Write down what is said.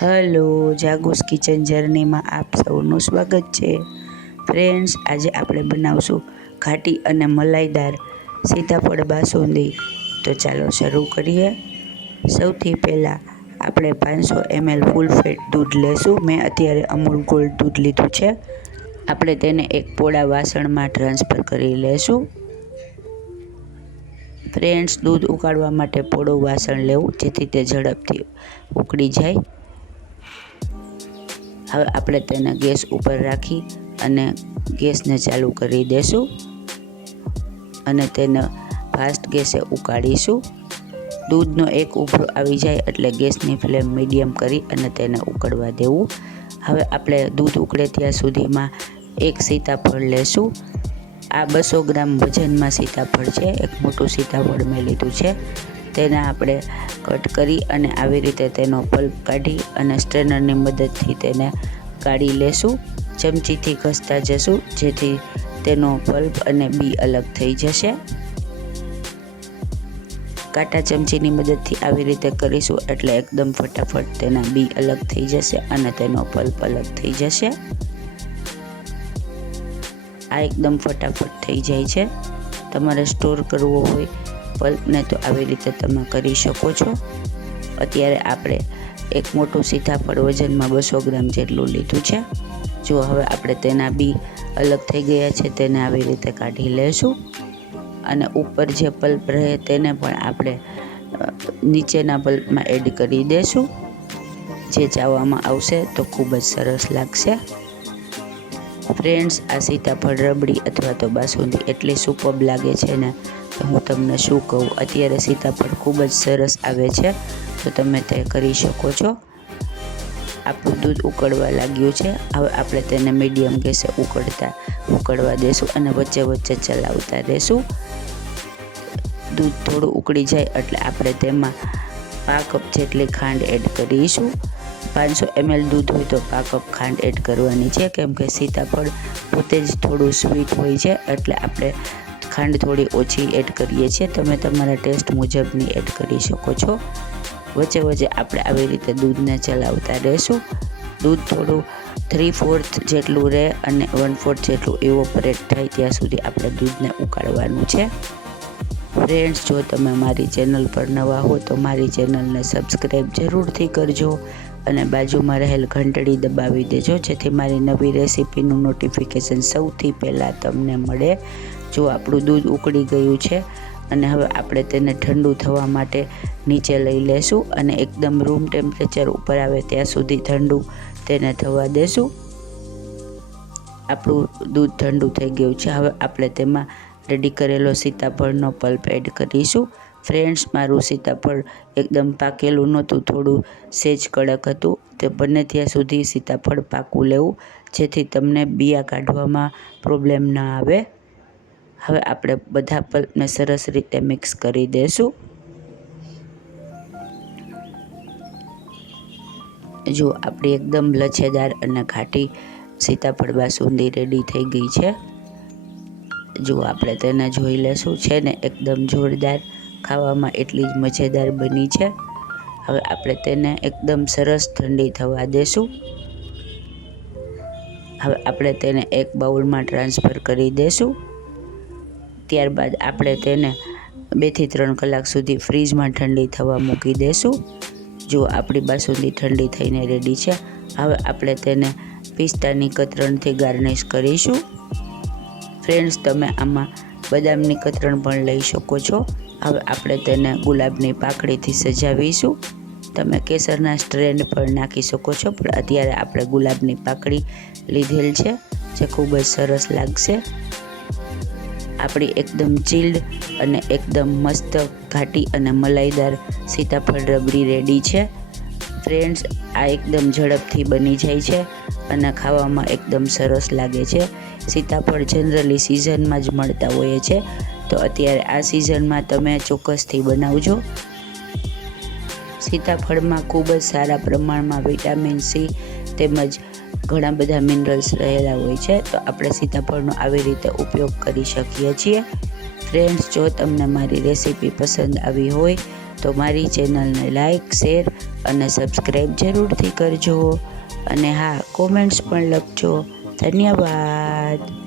Hello જાગુસ kitchen જર્નીમાં આપ સૌનું સ્વાગત છે. ફ્રેન્ડ્સ આજે આપણે બનાવશું ઘાટી અને મલાઈદાર સીતાફળ બાસુંદી. તો ચાલો શરૂ કરીએ. સૌથી પહેલાં આપણે પાંચસો એમએલ ફૂલ ફેટ દૂધ લેશું. મેં અત્યારે અમૂલ ગોલ્ડ દૂધ લીધું છે. આપણે તેને એક પોળા વાસણમાં ટ્રાન્સફર કરી લેશું. ફ્રેન્ડ્સ દૂધ ઉકાળવા માટે પોળું વાસણ લેવું, જેથી તે ઝડપથી ઉકળી જાય. હવે આપણે તેને ગેસ ઉપર રાખી અને ગેસને ચાલુ કરી દેશું. અને તેને ફાસ્ટ ગેસે ઉકાળીશું. દૂધનો એક ઉભરો આવી જાય એટલે ગેસની ફ્લેમ મીડિયમ કરી અને તેને ઉકળવા દેવું. હવે આપણે દૂધ ઉકળે ત્યાં સુધીમાં એક સીતાફળ લેશું. આ બસો ગ્રામ વજનમાં સીતાફળ છે. એક મોટું સીતાફળ મેં લીધું છે. તેને આપણે કટ કરી અને આવી રીતે તેનો પલ્પ કાઢી અને સ્ટ્રેનરની મદદથી તેને કાઢી લેશું. ચમચીથી ઘસતા જશું, જેથી તેનો પલ્પ અને બી અલગ થઈ જશે. કાંટા ચમચીની મદદથી આવી રીતે કરીશું એટલે એકદમ ફટાફટ તેના બી અલગ થઈ જશે અને તેનો પલ્પ અલગ થઈ જશે. આ એકદમ ફટાફટ થઈ જાય છે. તમારે સ્ટોર કરવો હોય પલ્પને તો આવી રીતે તમે કરી શકો છો. અત્યારે આપણે એક મોટું સીતાફળ વજનમાં બસો ગ્રામ જેટલું લીધું છે. જો હવે આપણે તેના બી અલગ થઈ ગયા છે, તેને આવી રીતે કાઢી લેશું. અને ઉપર જે પલ્પ રહે તેને પણ આપણે નીચેના પલ્પમાં એડ કરી દેશું. જે ચાવવામાં આવશે તો ખૂબ જ સરસ લાગશે. ફ્રેન્ડ્સ, આ સીતાફળ રબડી અથવા તો બાસુંદી એટલી સુપબ લાગે છે ને કે હું તમને શું કહું? અત્યારે સીતાફળ ખૂબ જ સરસ આવે છે, તો તમે તે કરી શકો છો. આપણું દૂધ ઉકળવા લાગ્યું છે. હવે આપણે તેને મીડિયમ ગેસે ઉકળતા, ઉકળવા દેશું અને વચ્ચે વચ્ચે ચલાવતા દેશું. દૂધ થોડું ઉકળી જાય એટલે આપણે તેમાં પા કપ જેટલી ખાંડ એડ કરીશું. પાંચસો એમએલ દૂધ હોય તો પા કપ ખાંડ એડ કરવાની છે, કેમ કે સીતાફળ પોતે જ થોડું સ્વીટ હોય છે, એટલે આપણે ખાંડ થોડી ઓછી એડ કરીએ છીએ. તમે તમારા ટેસ્ટ મુજબની એડ કરી શકો છો. વચ્ચે વચ્ચે આપણે આવી રીતે દૂધને ચલાવતા રહેશું. દૂધ થોડું થ્રી ફોર્થ જેટલું રહે અને વન ફોર્થ જેટલું ઇવોપરેટ થાય ત્યાં સુધી આપણે દૂધને ઉકાળવાનું છે. ફ્રેન્ડ્સ જો તમે મારી ચેનલ પર નવા હો તો મારી ચેનલને સબસ્ક્રાઈબ જરૂરથી કરજો. અને બાજુમાં રહેલ ઘંટડી દબાવી દેજો, જેથી મારી નવી રેસીપીનું નોટિફિકેશન સૌથી પહેલાં તમને મળે. જો આપણું દૂધ ઉકળી ગયું છે અને હવે આપણે તેને ઠંડુ થવા માટે નીચે લઈ લેશું અને એકદમ રૂમ ટેમ્પરેચર ઉપર આવે ત્યાં સુધી ઠંડુ તેને થવા દેશું. આપણું દૂધ ઠંડુ થઈ ગયું છે. હવે આપણે તેમાં રેડી કરેલો સીતાફળનો પલ્પ એડ કરીશું. ફ્રેન્ડ્સ, મારું સીતાફળ એકદમ પાકેલું નહોતું, થોડું સેજ કડક હતું. તે બને ત્યાં સુધી સીતાફળ પાકું લેવું, જેથી તમને બિયા કાઢવામાં પ્રોબ્લેમ ન આવે. હવે આપણે બધા પલ્પને સરસ રીતે મિક્સ કરી દઈશું જો આપણી એકદમ લછેદાર અને ઘાટી સીતાફળ બાસુંદી રેડી થઈ ગઈ છે, જો આપણે તેને જોઈ લેશું, છે ને એકદમ જોરદાર ખાવામાં એટલી જ મજેદાર બની છે. હવે આપણે તેને એકદમ સરસ ઠંડી થવા દેશું. હવે આપણે તેને એક બાઉલમાં ટ્રાન્સફર કરી દેશું. ત્યારબાદ આપણે તેને બેથી ત્રણ કલાક સુધી ફ્રીજમાં ઠંડી થવા મૂકી દેશું. જો આપણી બાસુંદી ઠંડી થઈને રેડી છે, હવે આપણે તેને પિસ્તાની કતરણથી ગાર્નિશ કરીશું. ફ્રેન્ડ્સ, તમે આમાં બદામની કતરણ પણ લઈ શકો છો. હવે આપણે તેને ગુલાબની પાકડીથી સજાવીશું. તમે કેસરના સ્ટ્રેન્ડ પર નાખી શકો છો, પણ અત્યારે આપણે ગુલાબની પાકડી લીધેલ છે, જે ખૂબ જ સરસ લાગશે. આપણી એકદમ ચીલ્ડ અને એકદમ મસ્ત ઘાટી અને મલાઈદાર સીતાફળ રબડી રેડી છે. ફ્રેન્ડ્સ, આ એકદમ ઝડપથી બની જાય છે અને ખાવામાં એકદમ સરસ લાગે છે. સીતાફળ જનરલી સિઝનમાં જ મળતા હોય છે. તો અત્યારે આ સિઝનમાં તમે ચોક્કસથી બનાવજો. સીતાફળમાં ખૂબ જ સારા પ્રમાણમાં વિટામિન સી તેમજ ઘણા બધા મિનરલ્સ રહેલા હોય છે. તો આપણે સીતાફળનો આવી રીતે ઉપયોગ કરી શકીએ છીએ. ફ્રેન્ડ્સ જો તમને મારી રેસીપી પસંદ આવી હોય, તો મારી ચેનલને લાઈક શેર અને સબસ્ક્રાઈબ જરૂરથી કરજો. અને હા કોમેન્ટ્સ પણ લખજો. ધન્યવાદ.